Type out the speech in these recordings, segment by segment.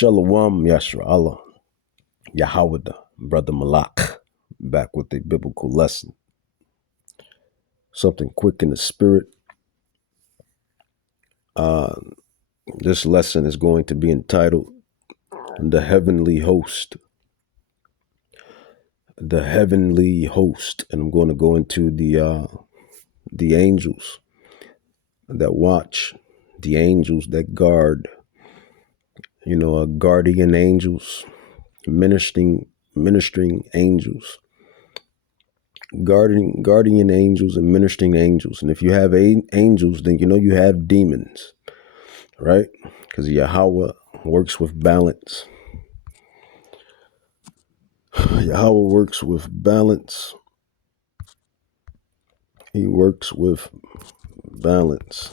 Shalom Yashra'Allah, Yahawada, Brother Malak, back with a biblical lesson. Something quick in the spirit. This lesson is going to be entitled The Heavenly Host. The Heavenly Host. And I'm going to go into the angels that watch, the angels that guard, guardian angels, ministering angels, guardian angels and ministering angels. And if you have angels, then you have demons, right? Because Yahweh works with balance. Yahweh works with balance. He works with balance.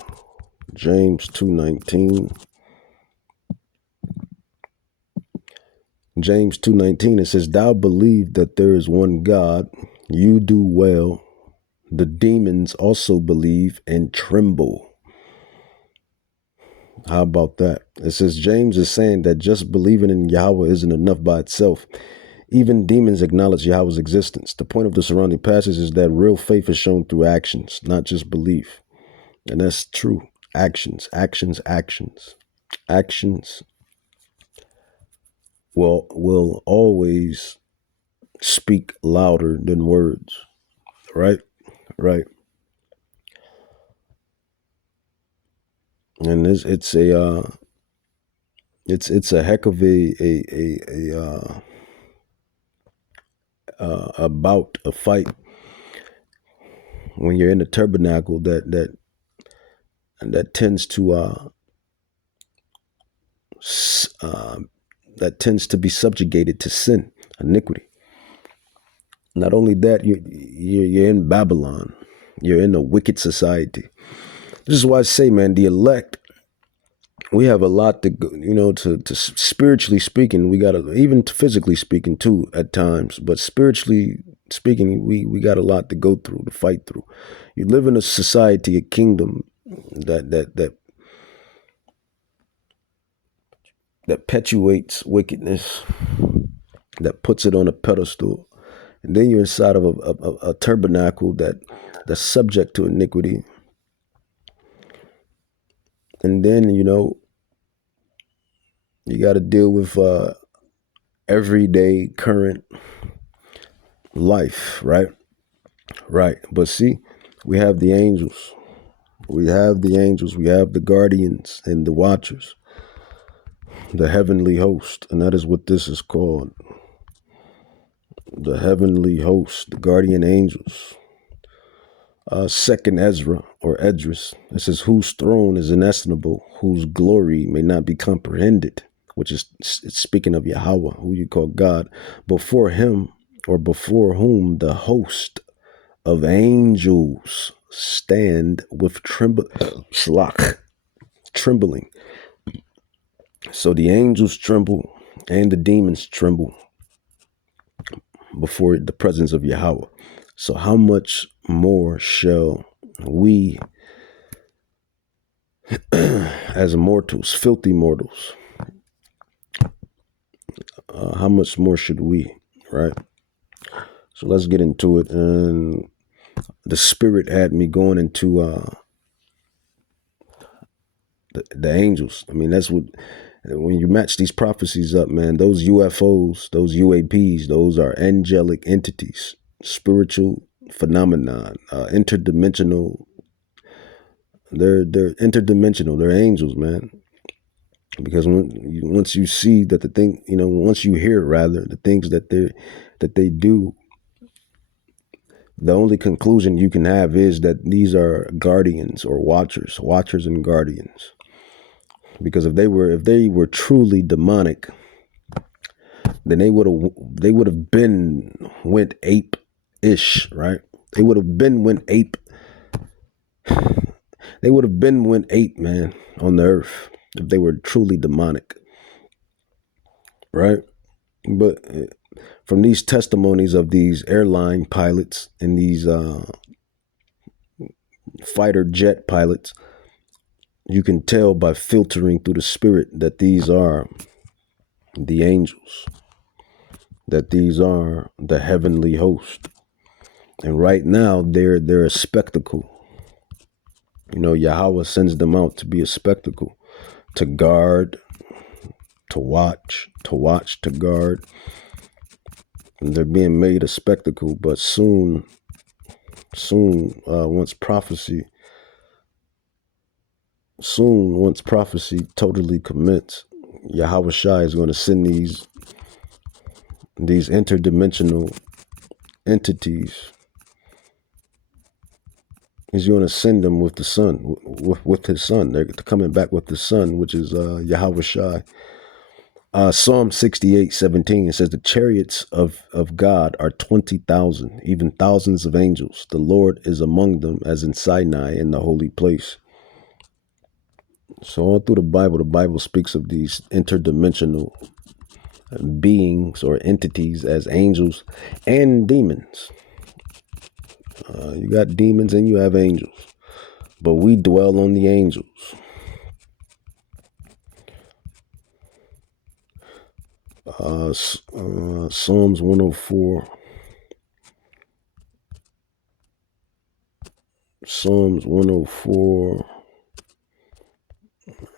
James 2:19. James 2:19, it says, "Thou believe that there is one God, you do well. The demons also believe and tremble." How about that? It says James is saying that just believing in Yahweh isn't enough by itself. Even demons acknowledge Yahweh's existence. The point of the surrounding passage is that real faith is shown through actions, not just belief. And that's true. Actions will always speak louder than words. Right? Right. And it's a heck of a fight when you're in the tabernacle that tends to be subjugated to sin, iniquity. Not only that, you're in Babylon. You're in a wicked society. This is why I say, man, the elect, we have a lot to go, to spiritually speaking, we got to, even physically speaking too at times, but spiritually speaking, we got a lot to go through, to fight through. You live in a society, a kingdom that perpetuates wickedness, that puts it on a pedestal. And then you're inside of a tabernacle that's subject to iniquity. And then, you got to deal with everyday current life, right? Right. But see, we have the angels. We have the guardians and the watchers, the heavenly host. And that is what this is called. The heavenly host, the guardian angels. Second Ezra or Edris, it says, "Whose throne is inestimable, whose glory may not be comprehended," which is it's speaking of Yahweh, who you call God, "before him or before whom the host of angels stand with trembling." So the angels tremble and the demons tremble before the presence of Yahweh. So how much more shall we, as mortals, filthy mortals, how much more should we, right? So let's get into it. And the Spirit had me going into the angels. I mean, that's what, when you match these prophecies up, man, those UFOs, those UAPs, those are angelic entities, spiritual phenomenon, interdimensional. They're interdimensional. They're angels, man. Because once you see that the thing, once you hear rather the things that they do, the only conclusion you can have is that these are guardians or watchers and guardians. Because if they were truly demonic, then they would have been went ape-ish, right? They would have been went ape. They would have been went ape, man, on the earth if they were truly demonic, right? But from these testimonies of these airline pilots and these fighter jet pilots, you can tell by filtering through the spirit that these are the angels, that these are the heavenly host. And right now they're a spectacle. You know, Yahweh sends them out to be a spectacle, to guard, to watch, to guard. And they're being made a spectacle, but soon, once prophecy totally commits, Yahweh Shai is going to send these interdimensional entities. He's going to send them with the sun, with his son. They're coming back with the son, which is Yahweh Shai. Psalm 68:17, it says, the chariots of God are 20,000, even thousands of angels. The Lord is among them as in Sinai in the holy place. So all through the Bible speaks of these interdimensional beings or entities as angels and demons. You got demons and you have angels, but we dwell on the angels. Psalms 104. Psalms 104.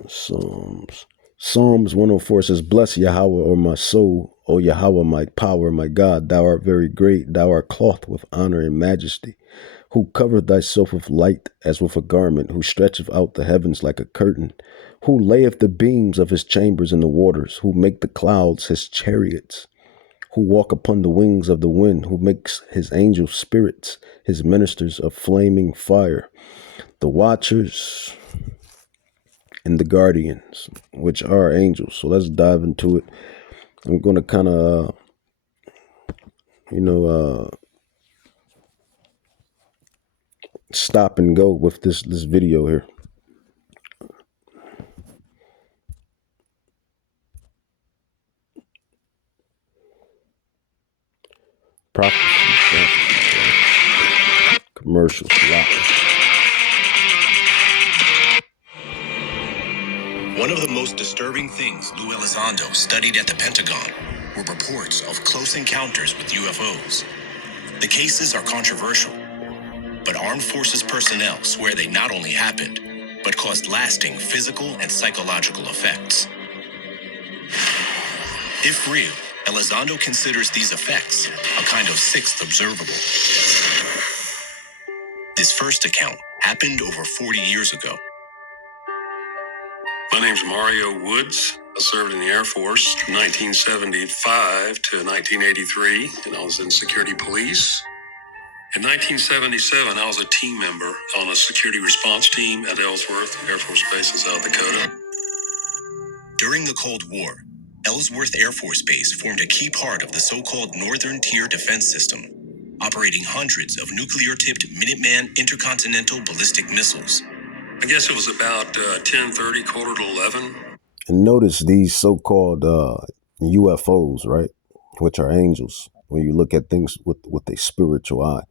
Psalms 104 says, bless Yahweh, O my soul, O Yahweh, my power, my God. Thou art very great. Thou art clothed with honor and majesty, who covereth thyself with light as with a garment, who stretcheth out the heavens like a curtain, who layeth the beams of his chambers in the waters, who make the clouds his chariots, who walk upon the wings of the wind, who makes his angels spirits, his ministers of flaming fire, the watchers and the guardians, which are angels. So let's dive into it. I'm going to kind of, stop and go with this video here. Prophecy, commercials, One of the most disturbing things Lou Elizondo studied at the Pentagon were reports of close encounters with UFOs. The cases are controversial, but armed forces personnel swear they not only happened, but caused lasting physical and psychological effects. If real, Elizondo considers these effects a kind of sixth observable. This first account happened over 40 years ago. My name's Mario Woods. I served in the Air Force from 1975 to 1983, and I was in security police. In 1977, I was a team member on a security response team at Ellsworth Air Force Base in South Dakota. During the Cold War, Ellsworth Air Force Base formed a key part of the so-called Northern Tier defense system, operating hundreds of nuclear-tipped Minuteman intercontinental ballistic missiles. I guess it was about 10:30, quarter to 11. And notice these so-called UFOs, right, which are angels. When you look at things with a spiritual eye,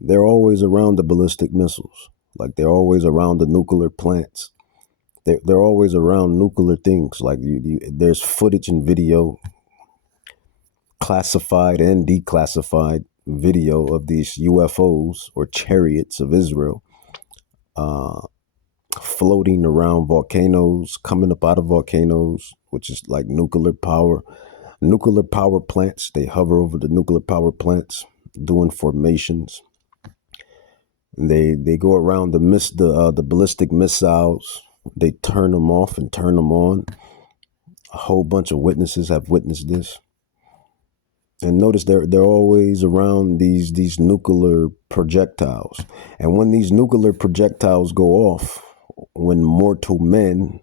they're always around the ballistic missiles. Like they're always around the nuclear plants. They're always around nuclear things. Like there's footage and video, classified and declassified video of these UFOs or chariots of Israel floating around volcanoes, coming up out of volcanoes, which is like nuclear power plants. They hover over the nuclear power plants, doing formations. And they go around the ballistic missiles. They turn them off and turn them on. A whole bunch of witnesses have witnessed this. And notice they're always around these nuclear projectiles. And when these nuclear projectiles go off, when mortal men,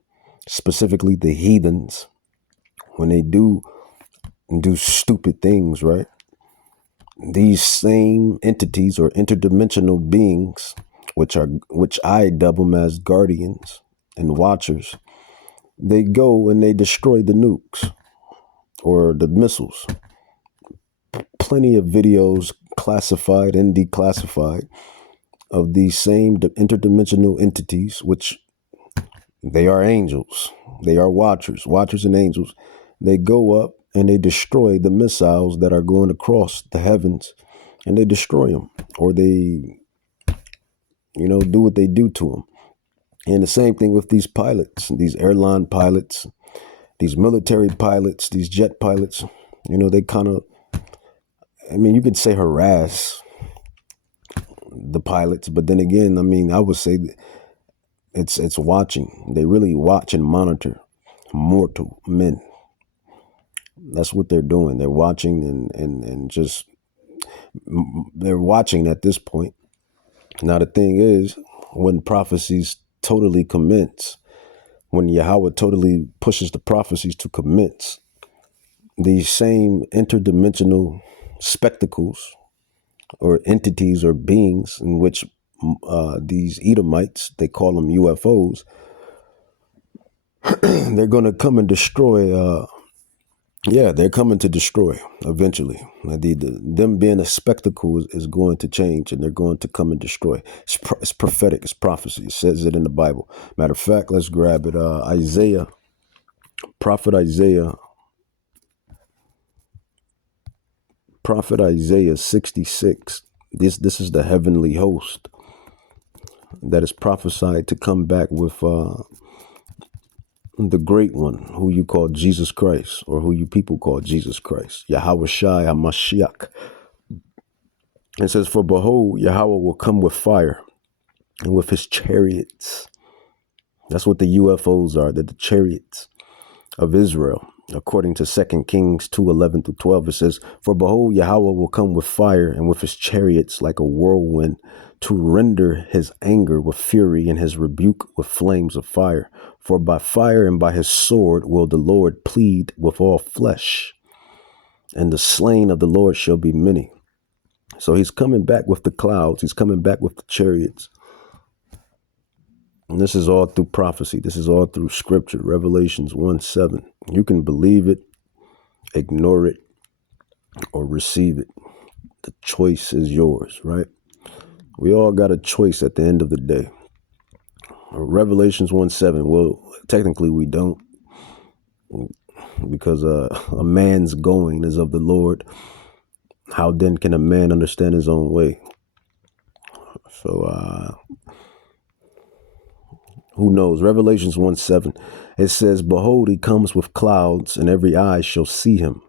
specifically the heathens, when they do stupid things, right? These same entities or interdimensional beings, which I dub them as guardians and watchers, they go and they destroy the nukes or the missiles. Plenty of videos, classified and declassified, of these same interdimensional entities, which they are angels. They are watchers and angels. They go up and they destroy the missiles that are going across the heavens, and they destroy them, or they, do what they do to them. And the same thing with these pilots, these airline pilots, these military pilots, these jet pilots. They kind of, you could say harass the pilots, but then again, I would say it's watching. They really watch and monitor mortal men. That's what they're doing. They're watching and just they're watching at this point. Now the thing is, when prophecies totally commence, when Yahweh totally pushes the prophecies to commence, these same interdimensional spectacles or entities or beings in which these Edomites, they call them UFOs, they're going to come and destroy. They're coming to destroy eventually. Them being a spectacle is going to change, and they're going to come and destroy. It's prophetic. It's prophecy. It says it in the Bible. Matter of fact, let's grab it. Isaiah, Prophet Isaiah 66. This is the heavenly host that is prophesied to come back with the great one, who you call Jesus Christ, or who you people call Jesus Christ, Yahweh Shai HaMashiach. It says, "For behold, Yahweh will come with fire and with his chariots." That's what the UFOs are. They're the chariots of Israel. According to 2 Kings 2:11-12, it says, "For behold, Yahweh will come with fire and with his chariots like a whirlwind, to render his anger with fury and his rebuke with flames of fire. For by fire and by his sword will the Lord plead with all flesh, and the slain of the Lord shall be many." So he's coming back with the clouds. He's coming back with the chariots. And this is all through prophecy. This is all through scripture. Revelations 1:7. You can believe it, ignore it, or receive it. The choice is yours, right? We all got a choice at the end of the day. Revelations 1:7. Well, technically we don't, because a man's going is of the Lord. How then can a man understand his own way? So who knows? Revelations 1:7. It says, "Behold, he comes with clouds, and every eye shall see him,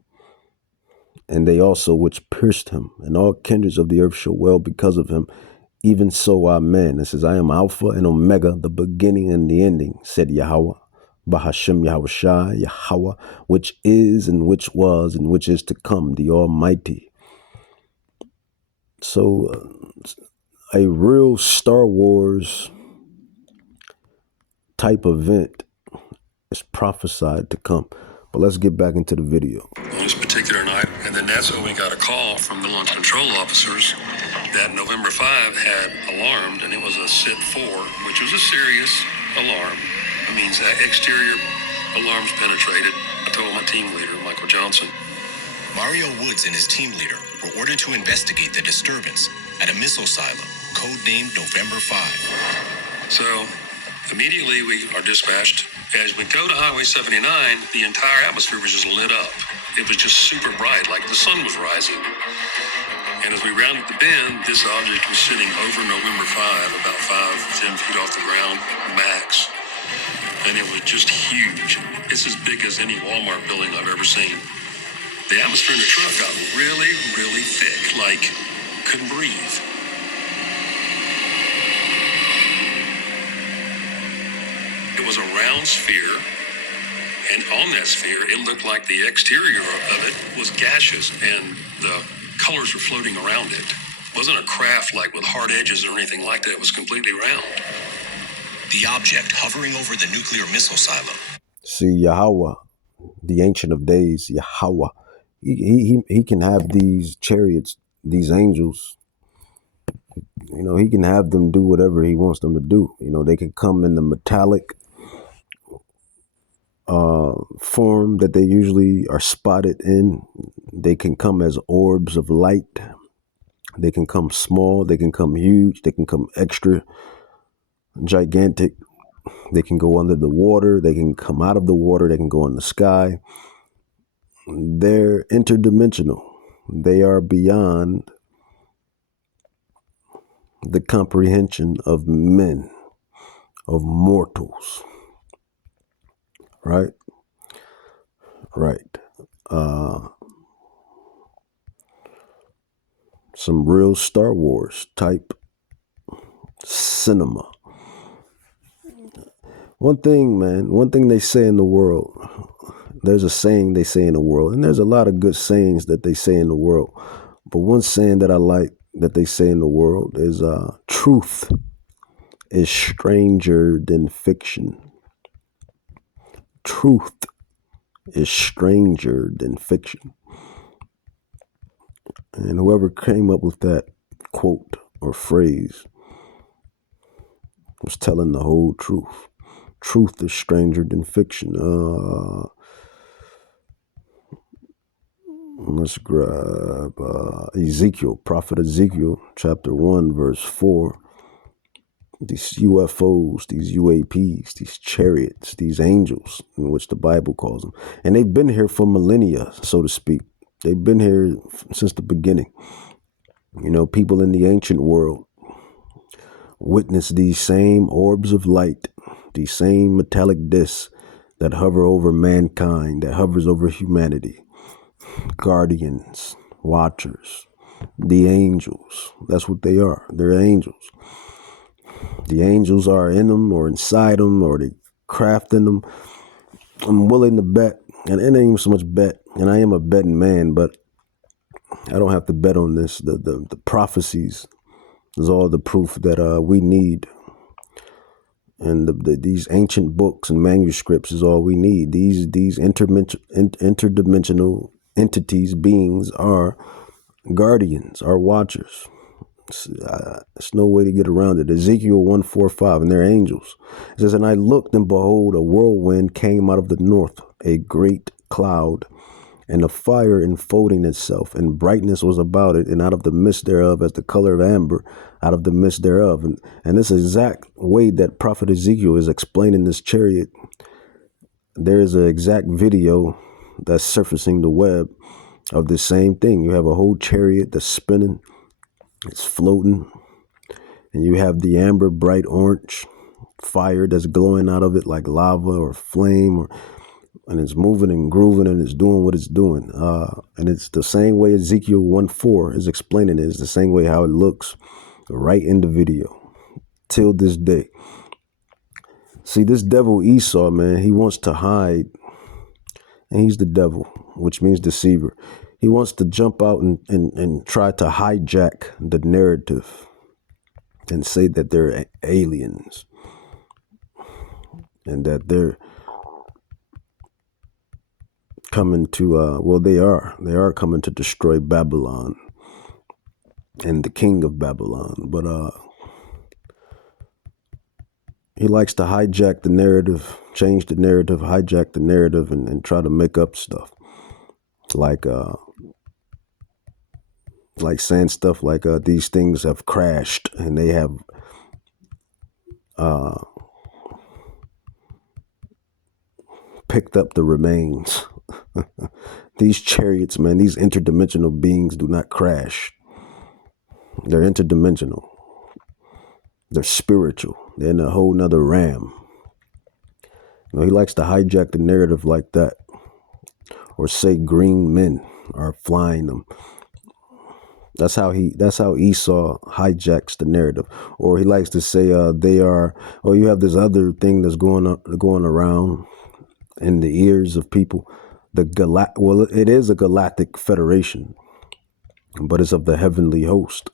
and they also which pierced him, and all kindreds of the earth shall wail because of him. Even so, amen." It says, "I am Alpha and Omega, the beginning and the ending," said Yahweh, Bahashem Yahweh Shai, Yahweh, which is and which was and which is to come, the Almighty. So a real Star Wars type event is prophesied to come. But let's get back into the video. On this particular night, and then that's when we got a call from the launch control officers that November 5 had alarmed, and it was a SIT 4, which was a serious alarm. It means that exterior alarms penetrated. I told my team leader, Michael Johnson. Mario Woods and his team leader were ordered to investigate the disturbance at a missile silo, codenamed November 5. So immediately we are dispatched. As we go to Highway 79, the entire atmosphere was just lit up. It was just super bright, like the sun was rising. And as we rounded the bend, this object was sitting over November 5, about 5-10 feet off the ground, max. And it was just huge. It's as big as any Walmart building I've ever seen. The atmosphere in the truck got really, really thick, like couldn't breathe. It was a round sphere, and on that sphere, it looked like the exterior of it was gaseous, and the colors were floating around it. It wasn't a craft like with hard edges or anything like that. It was completely round. The object hovering over the nuclear missile silo. See, Yahweh, the Ancient of Days, Yahweh, he can have these chariots, these angels. He can have them do whatever he wants them to do. They can come in the metallic form that they usually are spotted in. They can come as orbs of light. They can come small. They can come huge. They can come extra gigantic. They can go under the water. They can come out of the water. They can go in the sky. They're interdimensional. They are beyond the comprehension of men, of mortals. Right? Right. Some real Star Wars type cinema. One thing they say in the world, there's a saying they say in the world, and there's a lot of good sayings that they say in the world. But one saying that I like that they say in the world is truth is stranger than fiction. Truth is stranger than fiction. And whoever came up with that quote or phrase was telling the whole truth. Truth is stranger than fiction. Let's grab Ezekiel, Prophet Ezekiel, chapter 1, verse 4. These UFOs, these UAPs, these chariots, these angels, in which the Bible calls them. And they've been here for millennia, so to speak. They've been here since the beginning. You know, people in the ancient world witness these same orbs of light, these same metallic discs that hover over mankind, that hovers over humanity. Guardians, watchers, the angels. That's what they are. They're angels. The angels are in them or inside them or they craft in them. I'm willing to bet, and it ain't even so much bet, and I am a betting man, but I don't have to bet on this. The prophecies is all the proof that we need. And these ancient books and manuscripts is all we need. These interdimensional entities, beings are guardians, are watchers. There's no way to get around it. Ezekiel 1:4-5, and they're angels. It says, and I looked, and behold, a whirlwind came out of the north, a great cloud, and a fire enfolding itself, and brightness was about it, and out of the midst thereof as the color of amber, out of the midst thereof. And this exact way that Prophet Ezekiel is explaining this chariot, there is an exact video that's surfacing the web of the same thing. You have a whole chariot that's spinning, it's floating, and you have the amber bright orange fire that's glowing out of it like lava or flame, and it's moving and grooving and it's doing what it's doing. And it's the same way Ezekiel 1:4 is explaining it. It's the same way how it looks right in the video till this day. See, this devil Esau, man, he wants to hide, and he's the devil, which means deceiver. He wants to jump out and try to hijack the narrative and say that they're aliens and that they're coming to, they are coming to destroy Babylon and the king of Babylon. But he likes to hijack the narrative, change the narrative, hijack the narrative, and try to make up stuff. Like saying stuff like these things have crashed and they have picked up the remains. These chariots, man, these interdimensional beings do not crash. They're interdimensional. They're spiritual. They're in a whole nother realm. You know, he likes to hijack the narrative like that, or say green men are flying them. That's how Esau hijacks the narrative. Or he likes to say they are. Oh, you have this other thing that's going around in the ears of people. It is a galactic federation, but it's of the heavenly host.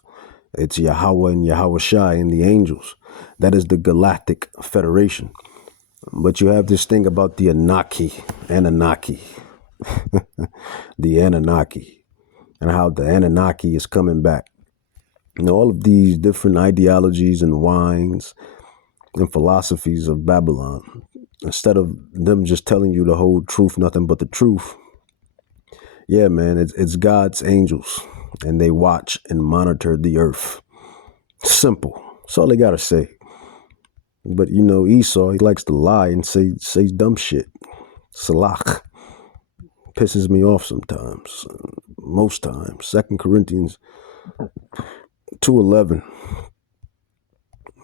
It's Yahweh and Yahweh Shai and the angels. That is the galactic federation. But you have this thing about the Anunnaki, the Anunnaki, and how the Anunnaki is coming back. You know, all of these different ideologies and wines and philosophies of Babylon, instead of them just telling you the whole truth, nothing but the truth. Yeah, man, it's God's angels, and they watch and monitor the earth. Simple. That's all they got to say. But, you know, Esau, he likes to lie and say dumb shit. Salak. pisses me off sometimes, most times. 2 Corinthians 2:11.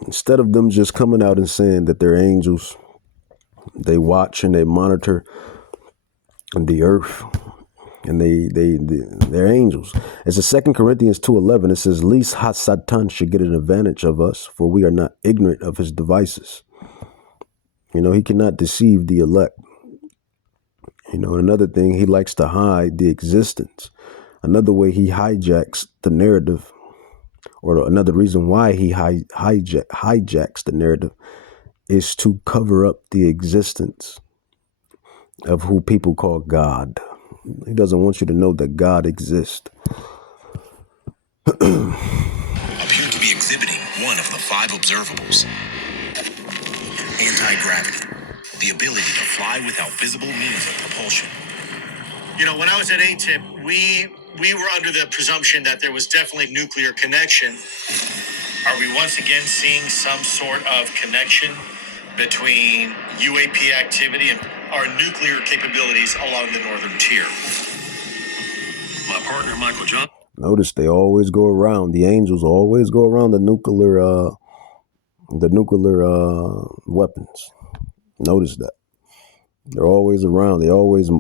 Instead of them just coming out and saying that they're angels, they watch and they monitor the earth, and they're angels. It's a 2 Corinthians 2:11. It says, "Least Satan should get an advantage of us, for we are not ignorant of his devices." You know, he cannot deceive the elect. You know, another thing, he likes to hide the existence. Another way he hijacks the narrative, or another reason why he hijacks the narrative, is to cover up the existence of who people call God. He doesn't want you to know that God exists. Appear to be exhibiting one of the 5 observables. Anti-gravity, the ability to fly without visible means of propulsion. You know, when I was at ATIP, we were under the presumption that there was definitely nuclear connection. Are we once again seeing some sort of connection between UAP activity and our nuclear capabilities along the northern tier? My partner, Michael John. Notice they always go around. The angels always go around the nuclear weapons. Notice that. They're always around. They always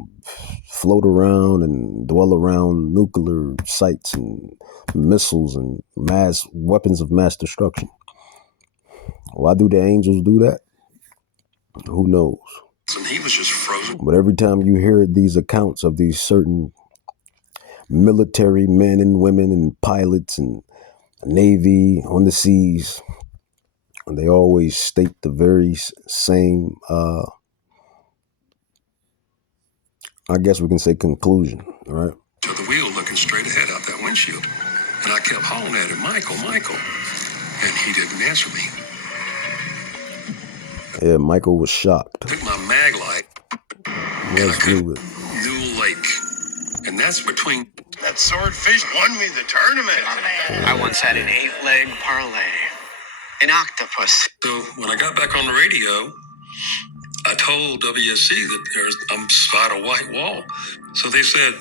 float around and dwell around nuclear sites and missiles and mass weapons of mass destruction. Why do the angels do that? Who knows? And he was just frozen. But every time you hear these accounts of these certain military men and women and pilots and Navy on the seas, they always state the very same, I guess we can say, conclusion, right? To the wheel looking straight ahead out that windshield. And I kept hollering at him, "Michael, Michael." And he didn't answer me. Yeah, Michael was shocked. Took my mag light. Yes, New Lake. And that's between... That swordfish won me the tournament. I once had an 8-leg parlay. An octopus. So when I got back on the radio, I told WSC that I'm beside a white wall. So they said,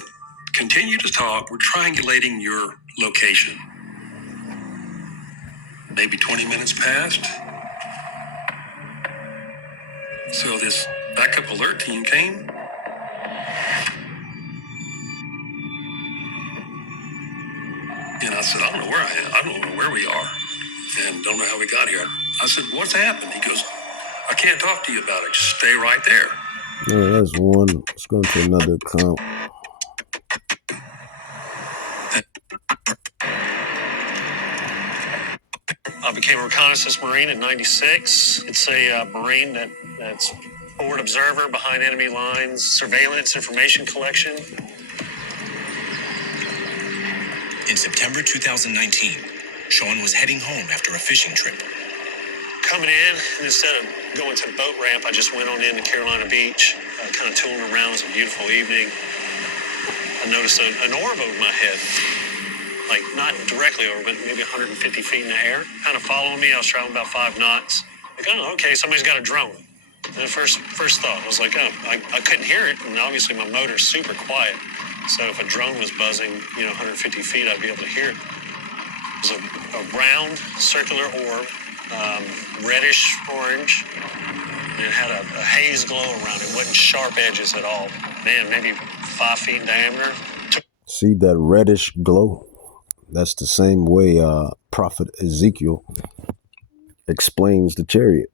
"Continue to talk. We're triangulating your location." Maybe 20 minutes passed. So this backup alert team came. And I said, "I don't know where I am. I don't know where we are. And don't know how we got here." I said, "What's happened?" He goes, "I can't talk to you about it. Just stay right there." Yeah, that's one. Let's go into another account. I became a reconnaissance Marine in '96. It's a Marine that's forward observer behind enemy lines, surveillance, information collection. In September 2019, Sean was heading home after a fishing trip. Coming in, and instead of going to the boat ramp, I just went on into Carolina Beach, kind of tooling around. It was a beautiful evening. I noticed an orb over my head, like not directly over, but maybe 150 feet in the air, kind of following me. I was traveling about 5 knots. Like, oh, okay, somebody's got a drone. And the first thought was like, oh, I couldn't hear it, and obviously my motor's super quiet. So if a drone was buzzing, 150 feet, I'd be able to hear it. It was a round, circular orb, reddish orange, and it had a haze glow around it. It wasn't sharp edges at all. Man, maybe 5 feet in diameter. See that reddish glow? That's the same way Prophet Ezekiel explains the chariot.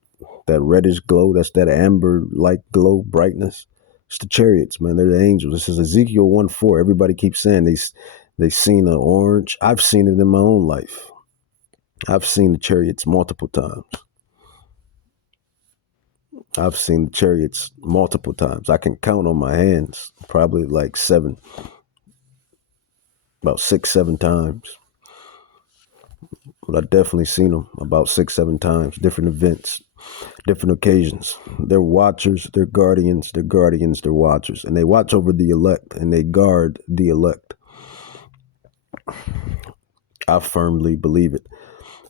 That reddish glow, that's that amber-like glow, brightness. It's the chariots, man. They're the angels. This is Ezekiel 1:4. Everybody keeps saying they seen an orange. I've seen it in my own life. I've seen the chariots multiple times. I can count on my hands, probably like 7, about 6, 7 times. But I've definitely seen them about 6, 7 times, different events, different occasions. They're watchers, they're guardians, they're watchers. And they watch over the elect and they guard the elect. I firmly believe it.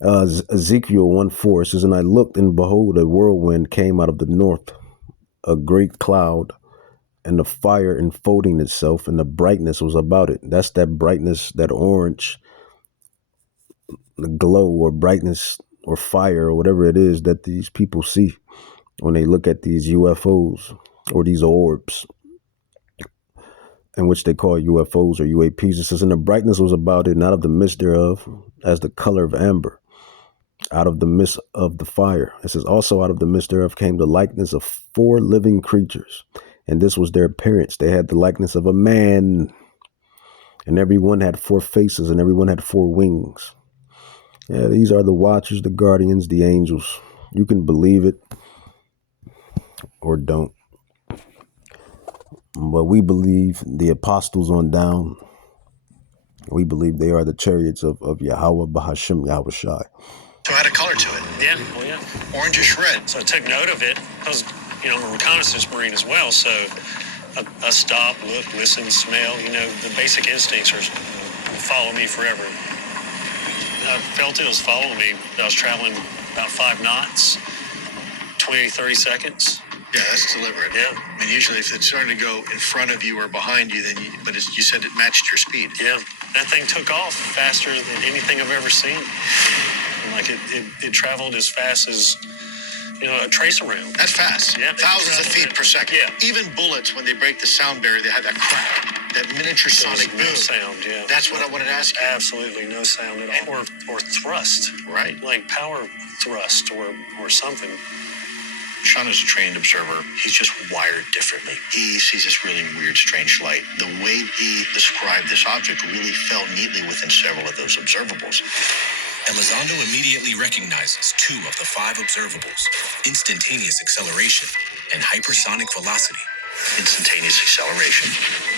Ezekiel 1:4 says, "And I looked, and behold, a whirlwind came out of the north, a great cloud, and the fire enfolding itself, and the brightness was about it. That's that brightness, that orange, the glow or brightness or fire or whatever it is that these people see when they look at these UFOs or these orbs, in which they call UFOs or UAPs. It says, and the brightness was about it, and out of the midst thereof, as the color of amber, out of the midst of the fire. It says, also out of the midst thereof came the likeness of 4 living creatures, and this was their appearance. They had the likeness of a man, and every one had 4 faces, and every one had 4 wings. Yeah, these are the watchers, the guardians, the angels. You can believe it or don't. But we believe the apostles on down. We believe they are the chariots of Yahweh Bahashim Yahweh Shai. So it had a color to it. Yeah, well, yeah. Orangish red. So I took note of it. I was, I'm a reconnaissance Marine as well, so I stop, look, listen, smell. The basic instincts will follow me forever. I felt it was following me. I was traveling about 5 knots, 20, 30 seconds. Yeah, that's deliberate. Yeah. I mean, usually if it's starting to go in front of you or behind you, then you said it matched your speed. Yeah, that thing took off faster than anything I've ever seen. Like it traveled as fast as a tracer round. That's fast. Yeah, thousands of feet per second. Yeah. Even bullets, when they break the sound barrier, they have that crack, that miniature sonic boom. No sound. Yeah. That's what I wanted to ask you. Absolutely no sound at all. Or thrust. Right. Like power thrust or something. Sean is a trained observer. He's just wired differently. He sees this really weird, strange light. The way he described this object really fell neatly within several of those observables. Elizondo immediately recognizes 2 of the 5 observables: instantaneous acceleration and hypersonic velocity. Instantaneous acceleration,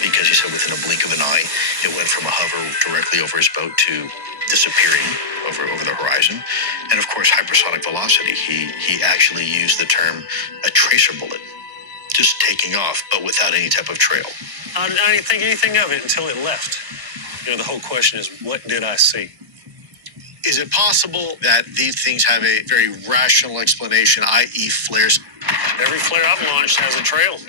because he said within a blink of an eye, it went from a hover directly over his boat to disappearing over the horizon. And of course, hypersonic velocity. He actually used the term a tracer bullet, just taking off, but without any type of trail. I didn't think anything of it until it left. The whole question is, what did I see? Is it possible that these things have a very rational explanation, i.e. flares? Every flare I've launched has a trail,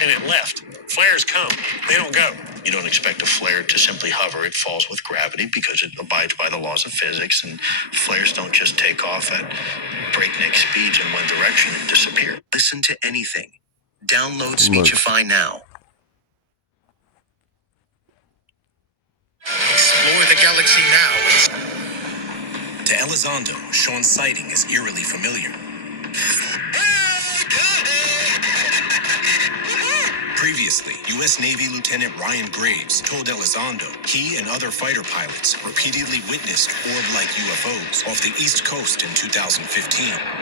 and it left. Flares come. They don't go. You don't expect a flare to simply hover. It falls with gravity because it abides by the laws of physics, and flares don't just take off at breakneck speeds in one direction and disappear. Listen to anything. Download Speechify now. Explore the galaxy now. To Elizondo, Sean's sighting is eerily familiar. Previously, U.S. Navy Lieutenant Ryan Graves told Elizondo he and other fighter pilots repeatedly witnessed orb-like UFOs off the East Coast in 2015.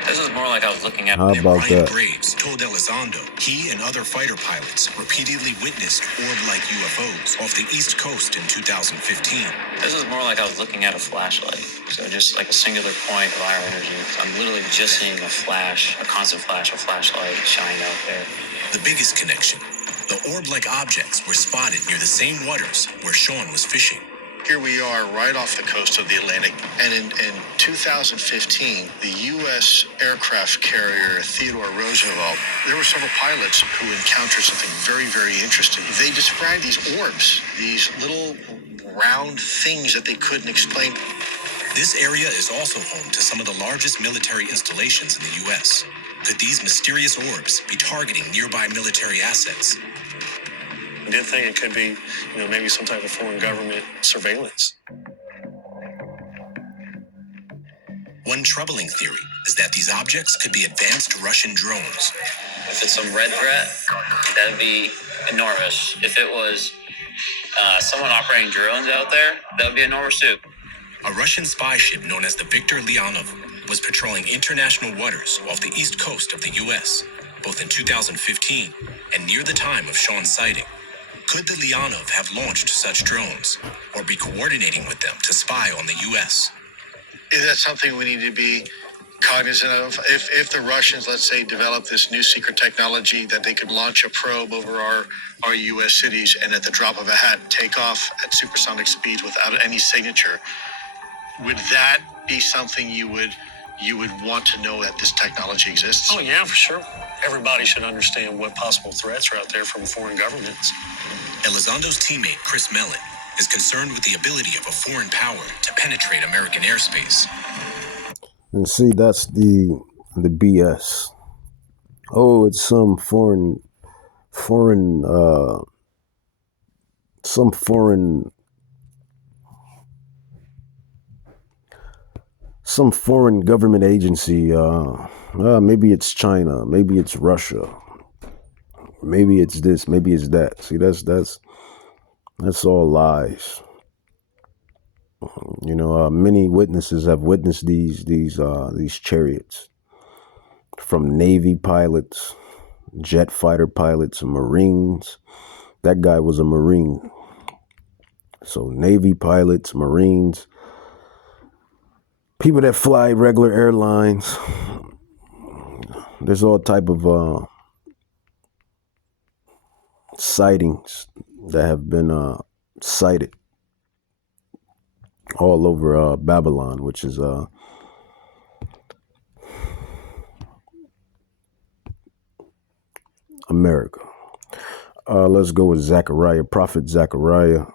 This is more like I was looking at. How about Ryan that? Graves told Elizondo he and other fighter pilots repeatedly witnessed orb-like UFOs off the East Coast in 2015. This is more like I was looking at a flashlight. So just like a singular point of iron energy. I'm literally just seeing a flash, a constant flash, a flashlight shine out there. The biggest connection, the orb-like objects were spotted near the same waters where Sean was fishing. Here we are right off the coast of the Atlantic, and in 2015, the U.S. aircraft carrier Theodore Roosevelt, there were several pilots who encountered something very, very interesting. They described these orbs, these little round things that they couldn't explain. This area is also home to some of the largest military installations in the U.S. Could these mysterious orbs be targeting nearby military assets? I did think it could be, maybe some type of foreign government surveillance. One troubling theory is that these objects could be advanced Russian drones. If it's some red threat, that'd be enormous. If it was someone operating drones out there, that would be enormous too. A Russian spy ship known as the Viktor Leonov was patrolling international waters off the east coast of the U.S., both in 2015 and near the time of Sean's sighting. Could the Leonov have launched such drones or be coordinating with them to spy on the U.S.? Is that something we need to be cognizant of? If the Russians, let's say, develop this new secret technology that they could launch a probe over our U.S. cities and at the drop of a hat take off at supersonic speeds without any signature, would that be something you would you would want to know that this technology exists? Oh, yeah, for sure. Everybody should understand what possible threats are out there from foreign governments. Elizondo's teammate, Chris Mellon, is concerned with the ability of a foreign power to penetrate American airspace. And see, that's the BS. Oh, it's some foreign government agency. Maybe it's China, maybe it's Russia, maybe it's this, maybe it's that. See, that's all lies. You know, many witnesses have witnessed these chariots, from Navy pilots, jet fighter pilots, Marines. That guy was a Marine. So Navy pilots, Marines, people that fly regular airlines. There's all type of sightings that have been sighted all over Babylon, which is America. Let's go with Zechariah, Prophet Zechariah,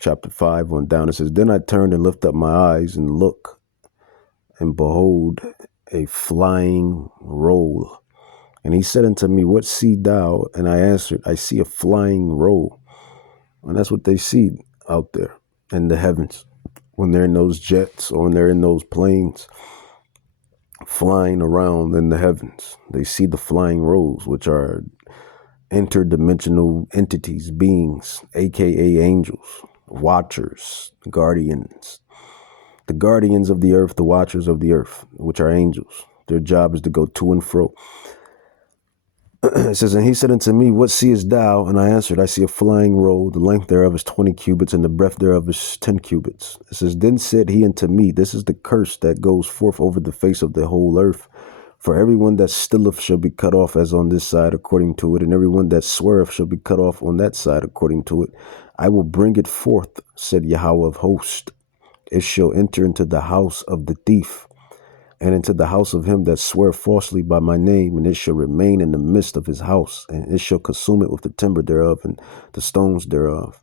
chapter 5 on down. It says, "Then I turned and lifted up my eyes and look, and behold, a flying roll. And he said unto me, What see thou? And I answered, I see a flying roll." And that's what they see out there in the heavens when they're in those jets or when they're in those planes flying around in the heavens. They see the flying rolls, which are interdimensional entities, beings, aka angels, watchers, guardians. The guardians of the earth, the watchers of the earth, which are angels. Their job is to go to and fro. It says, "And he said unto me, What seest thou? And I answered, I see a flying roll. The length thereof is 20 cubits, and the breadth thereof is 10 cubits. It says, Then said he unto me, This is the curse that goes forth over the face of the whole earth. For everyone that stilleth shall be cut off as on this side according to it, and everyone that sweareth shall be cut off on that side according to it. I will bring it forth, said Yahweh of hosts. It shall enter into the house of the thief, and into the house of him that swear falsely by my name, and it shall remain in the midst of his house, and it shall consume it with the timber thereof and the stones thereof."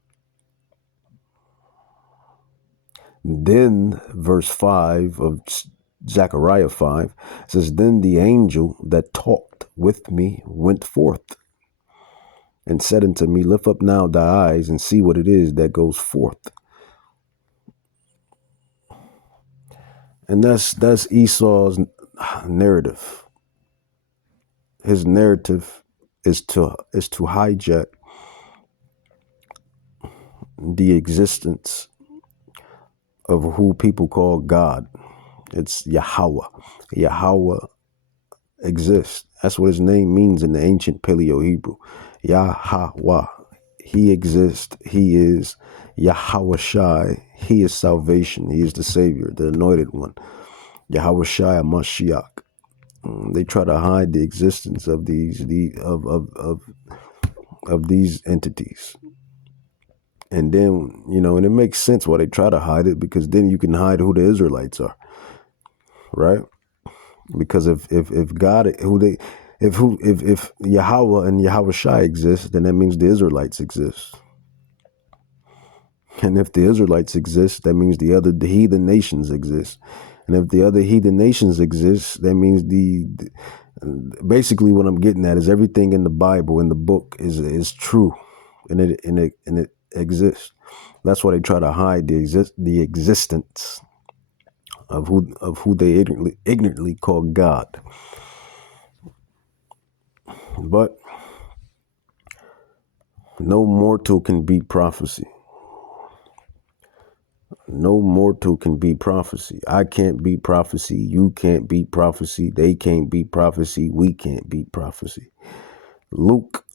Then verse 5 of Zechariah 5 says, "Then the angel that talked with me went forth and said unto me, Lift up now thy eyes and see what it is that goes forth." And that's Esau's narrative. His narrative is to hijack the existence of who people call God. It's Yahweh. Yahweh exists. That's what his name means in the ancient Paleo-Hebrew. Yahweh. He exists. He is Yahweh Shai. He is salvation. He is the Savior, the Anointed One. Yahweh Shai Mashiach. They try to hide the existence of these entities. And then, and it makes sense why they try to hide it, because then you can hide who the Israelites are, right? Because if God, if Yahweh and Yahweh Shai exist, then that means the Israelites exist. And if the Israelites exist, that means the heathen nations exist. And if the other heathen nations exist, that means basically what I'm getting at is everything in the Bible, in the book, is true, and it exists. That's why they try to hide the existence of who they ignorantly call God. But no mortal can beat prophecy. No mortal can beat prophecy. I can't beat prophecy. You can't beat prophecy. They can't beat prophecy. We can't beat prophecy.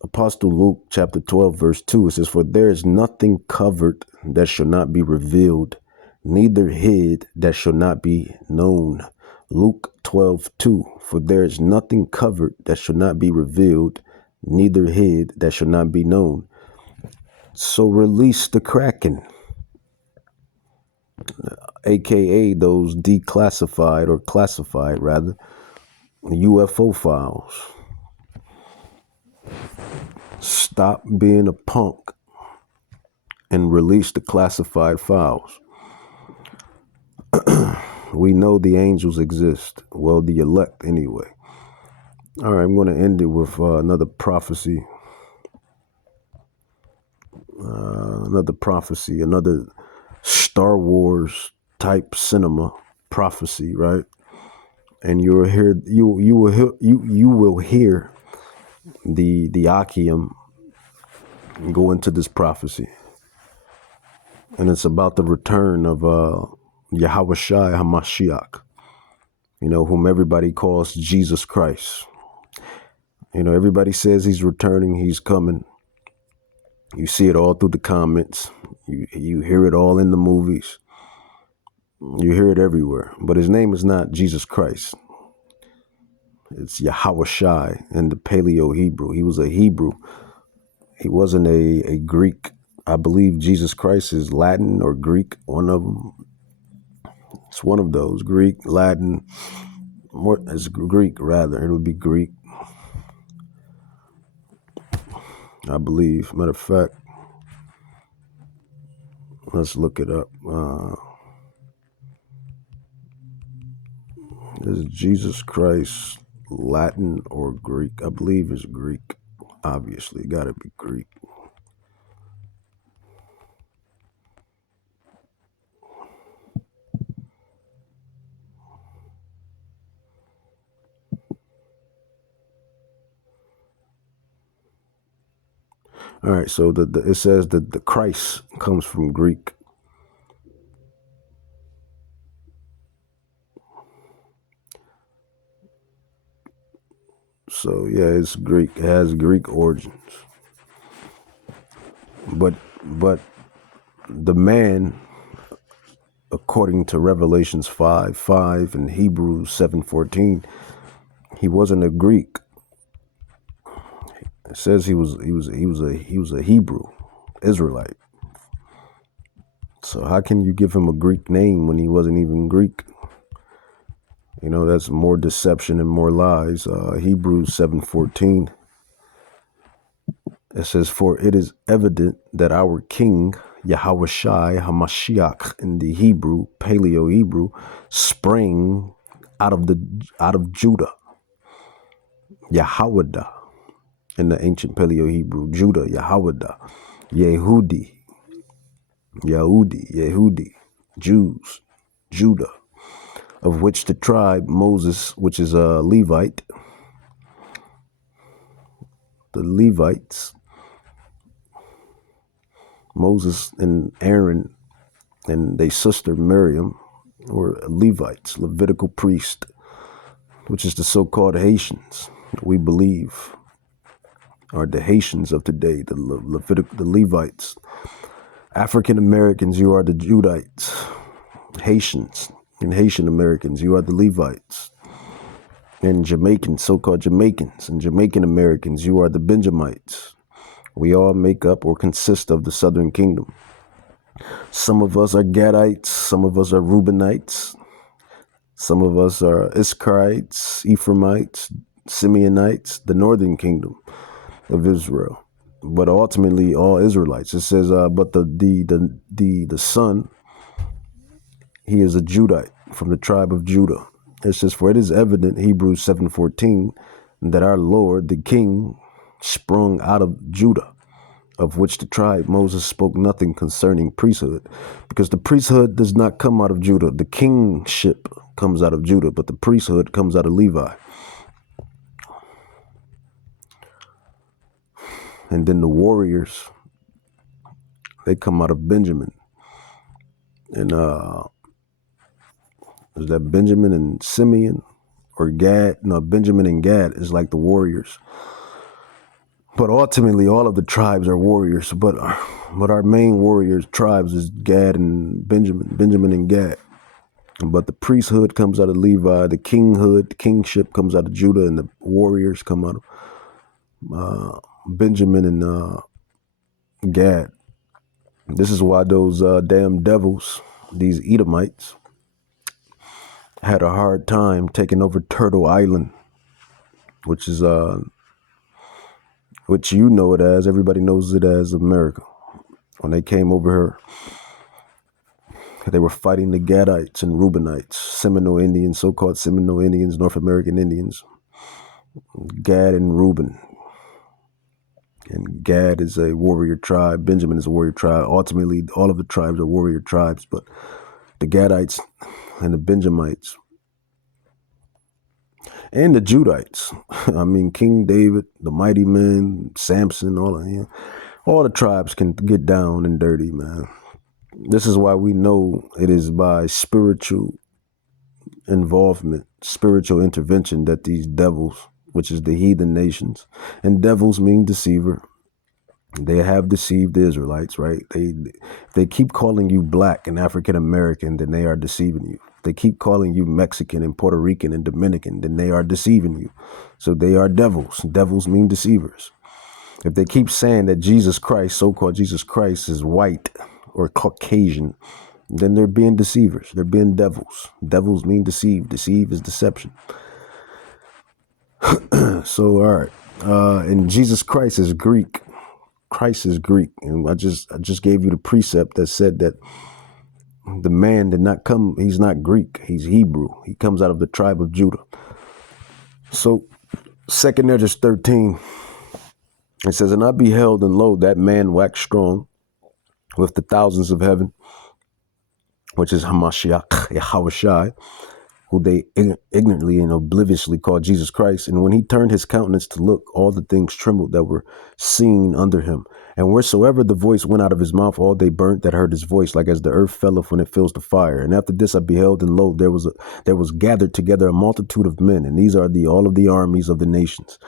Apostle Luke, chapter 12, verse 2, it says, "For there is nothing covered that shall not be revealed, neither hid that shall not be known." Luke 12:2, "For there is nothing covered that shall not be revealed, neither hid that shall not be known." So release the Kraken. aka those declassified or classified rather UFO files. Stop being a punk and release the classified files. We know the angels exist. Well, the elect anyway. All right, I'm going to end it with another prophecy. Another Star Wars type cinema prophecy, right? And you will hear the Achium go into this prophecy, and it's about the return of Yahweh Shai HaMashiach, whom everybody calls Jesus Christ. Everybody says he's returning, he's coming. You see it all through the comments. You hear it all in the movies. You hear it everywhere. But his name is not Jesus Christ. It's Yahweh Shai in the Paleo Hebrew. He was a Hebrew. He wasn't a Greek. I believe Jesus Christ is Latin or Greek. One of them. It's one of those. Greek, Latin. More, it's Greek rather. It would be Greek. I believe. Matter of fact, let's look it up. Is Jesus Christ Latin or Greek? I believe it's Greek. Obviously, got to be Greek. All right, so it says that the Christ comes from Greek. So yeah, it's Greek. It has Greek origins. But the man, according to Revelations 5:5 and Hebrews 7:14, he wasn't a Greek. It says he was a Hebrew, Israelite. So how can you give him a Greek name when he wasn't even Greek? That's more deception and more lies. Hebrews 7:14. It says, "For it is evident that our King, Yahweh Shai HaMashiach in the Hebrew, Paleo Hebrew, sprang out of Judah, Yahawada in the ancient Paleo Hebrew, Judah, Yahawada, Yehudi, Jews, Judah, of which the tribe Moses, which is a Levite, the Levites, Moses and Aaron and their sister Miriam were Levites, Levitical priest, which is the so-called Haitians. We believe are the Haitians of today, the Levites. African Americans, you are the Judites. Haitians and Haitian Americans, you are the Levites. And Jamaicans, so-called Jamaicans and Jamaican Americans, you are the Benjamites. We all make up or consist of the Southern Kingdom. Some of us are Gadites, some of us are Reubenites, some of us are Issacharites, Ephraimites, Simeonites, the Northern Kingdom of Israel. But ultimately, all Israelites. It says, but the son, he is a Judite from the tribe of Judah. It says, for it is evident, Hebrews 7:14, that our Lord, the King, sprung out of Judah, of which the tribe Moses spoke nothing concerning priesthood, because the priesthood does not come out of Judah. The kingship comes out of Judah, but the priesthood comes out of Levi. And then the warriors, they come out of Benjamin. And is that Benjamin and Simeon or Gad? No, Benjamin and Gad is like the warriors. But ultimately, all of the tribes are warriors. But our main warriors tribes is Gad and Benjamin and Gad. But the priesthood comes out of Levi. The kingship comes out of Judah, and the warriors come out of Benjamin and Gad. This is why those damn devils these Edomites had a hard time taking over Turtle Island, which is which you know it as, everybody knows it as America. When they came over here, they were fighting the Gadites and Reubenites, Seminole Indians, so-called Seminole Indians, North American Indians, Gad and Reuben. And Gad is a warrior tribe. Benjamin is a warrior tribe. Ultimately, all of the tribes are warrior tribes, but the Gadites and the Benjamites and the Judites. I mean, King David, the mighty men, Samson, all the tribes can get down and dirty, man. This is why we know it is by spiritual involvement, spiritual intervention that these devils, which is the heathen nations, and devils mean deceiver, they have deceived the Israelites, right? They keep calling you black and African American, then they are deceiving you. If they keep calling you Mexican and Puerto Rican and Dominican, then they are deceiving you. So they are devils. Devils mean deceivers. If they keep saying that Jesus Christ, so-called Jesus Christ, is white or Caucasian, then they're being deceivers. They're being devils. Devils mean deceive. Deceive is deception. So, all right. And Jesus Christ is Greek. Christ is Greek. And I just gave you the precept that said that the man did not come, he's not Greek, he's Hebrew. He comes out of the tribe of Judah. So 2 Ezra 13, it says, and I beheld, and lo, that man waxed strong with the thousands of heaven, which is Hamashiach, Yahushai, who they ignorantly and obliviously called Jesus Christ. And when he turned his countenance to look, all the things trembled that were seen under him. And wheresoever the voice went out of his mouth, all they burnt that heard his voice, like as the earth felleth when it fills the fire. And after this I beheld, and lo, there was gathered together a multitude of men, and these are all of the armies of the nations.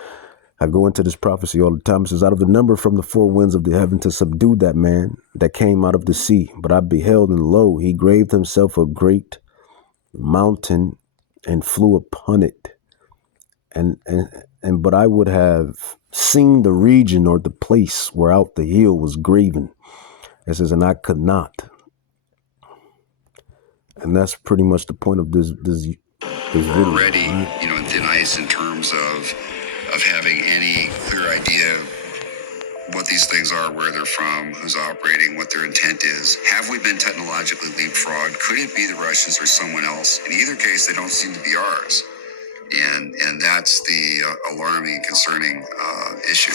I go into this prophecy all the time. It says, out of the number from the four winds of the heaven to subdue that man that came out of the sea. But I beheld, and lo, he graved himself a great mountain and flew upon it. But I would have seen the region or the place whereout the hill was graven. It says, and I could not. And that's pretty much the point of this video. Already, thin ice in terms of having any clear idea what these things are, where they're from, who's operating, what their intent is. Have we been technologically leapfrogged? Could it be the Russians or someone else? In either case, they don't seem to be ours. And that's the alarming and concerning issue.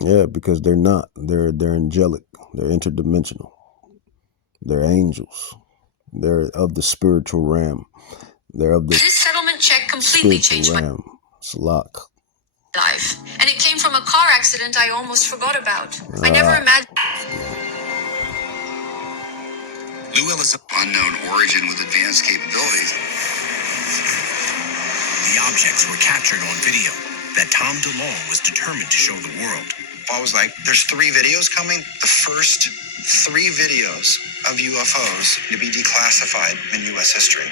Yeah, because they're not. They're angelic. They're interdimensional. They're angels. They're of the spiritual realm. They're of the This settlement check completely changed my Salak. life. And it came from a car accident I almost forgot about. I never imagined. Llewellyn's unknown origin with advanced capabilities. The objects were captured on video that Tom DeLonge was determined to show the world. I was like, there's 3 videos coming. The first 3 videos of UFOs to be declassified in U.S. history.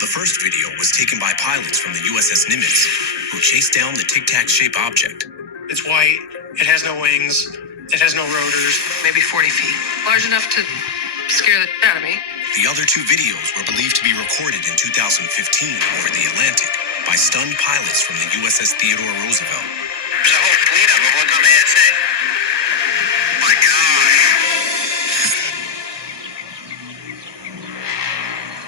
The first video was taken by pilots from the USS Nimitz, who chased down the tic-tac-shaped object. It's white. It has no wings. It has no rotors. Maybe 40 feet. Large enough to scare the shit out of me. The other 2 videos were believed to be recorded in 2015 over the Atlantic by stunned pilots from the USS Theodore Roosevelt. There's a whole fleet of them. Look on the inside. My God.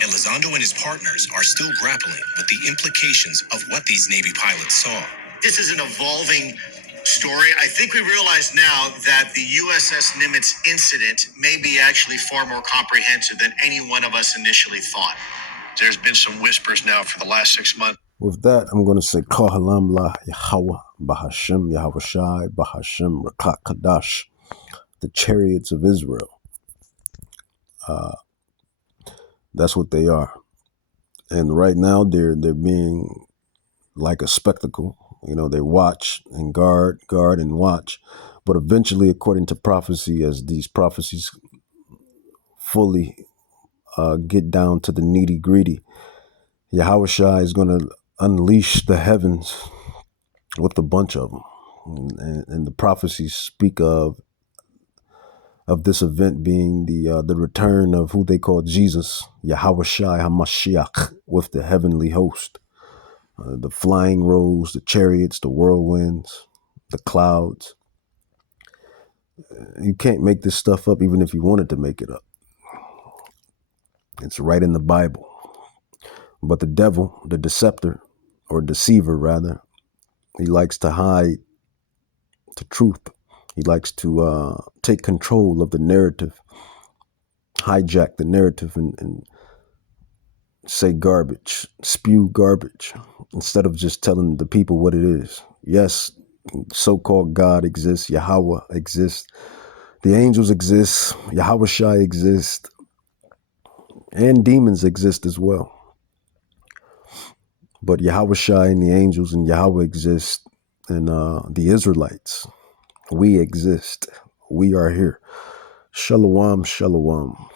Elizondo and his partners are still grappling with the implications of what these Navy pilots saw. This is an evolving story. I think we realize now that the USS Nimitz incident may be actually far more comprehensive than any one of us initially thought. There's been some whispers now for the last 6 months. With that, I'm going to say, Kahalam la Yahweh, Bahashem, Yahushai, Bahashem, Rakak Kadash, the Chariots of Israel. That's what they are. And right now, they're being like a spectacle. They watch and guard and watch. But eventually, according to prophecy, as these prophecies fully get down to the nitty gritty, Yahushua is going to unleash the heavens with a bunch of them. And the prophecies speak of this event being the return of who they call Jesus, Yahweh Shai HaMashiach, with the heavenly host, the flying roes, the chariots, the whirlwinds, the clouds. You can't make this stuff up even if you wanted to make it up. It's right in the Bible. But the devil, the deceptor, or deceiver rather, he likes to hide the truth. He likes to take control of the narrative, hijack the narrative, and say garbage, spew garbage, instead of just telling the people what it is. Yes, so-called God exists, Yahweh exists, the angels exist, Yahweh Shai exists, and demons exist as well. But Yahweh Shai and the angels and Yahweh exist, and the Israelites, we exist. We are here. Shalom, shalom.